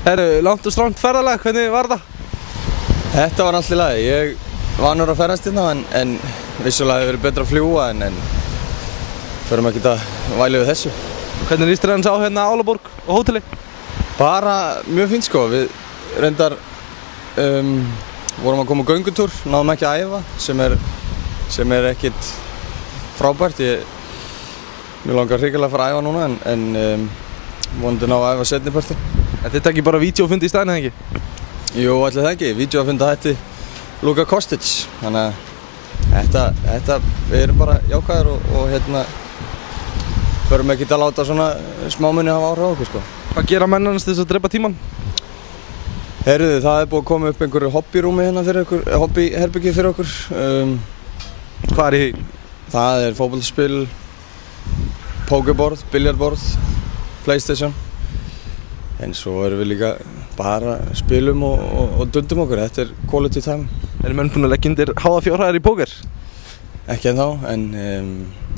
Herru, langt og strangt ferðalag, hvernig var það? Þetta var allt í lagi. Ég var vanur að ferðast hérna en vissulega hefur verið betra að fljúga en förum ekkert að væli við þessu. Hvernig líst þér hans á hérna Álaborg og hóteli? Bara mjög fínt sko. Við reyndar vorum að koma á göngutúr, náðum ekki að æfa sem er ekkert frábært. Mér langar hrikalega að fara að æfa núna en vonandi ná að æfa seinni partinn. En þið takið bara vídeófundi í staðinn, eða ekki? Jú, ætli það ekki. Vídeófunda hætti Luka Kostic. Þannig að við erum bara jákvæðir og förum ekkert að láta svona smámunni hafa áhrif á okkur sko. Hvað gera menn annars til þess að drepa tímann? Heyrðu, það er búið að koma upp einhverju hobbyrúmi hérna fyrir okkur, hobbyherbyggi fyrir okkur. Hvað er í því? Það er fótboltaspil, pókerborð, biljarborð, PlayStation. En svo erum við líka bara spilum og dundum okkur. Þetta er quality time. Eru menn búin að leggja undir háa fjárhæðir í póker? Ekki ennþá, en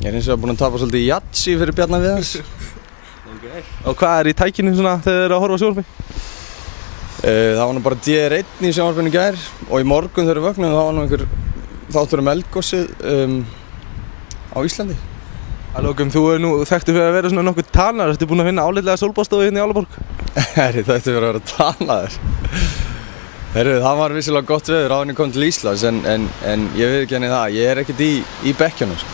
ég er eins og búin að tapa svolítið í Yatzy fyrir Bjarna Viðars. Okay. Og hvað er í tækinu svona þegar þið eru að horfa á sjónvarpið? Það var nú bara DR1 í sjónvarpinu í gær og í morgun þegar við vöknum þá var nú einhver þáttur eldgosið á Íslandi. Að lokum, þú er nú þekktur fyrir að vera svona nokkuð talnaður. Ertu búinn að finna álitlega sólbaðstofu hérna í Álaborg? Herri, þetta er verið að vera talnaður. Herri, það var vissilega gott veður áður en ég kom til Íslands en ég viðurkenni það, ég er ekkert í bekkjunum sko.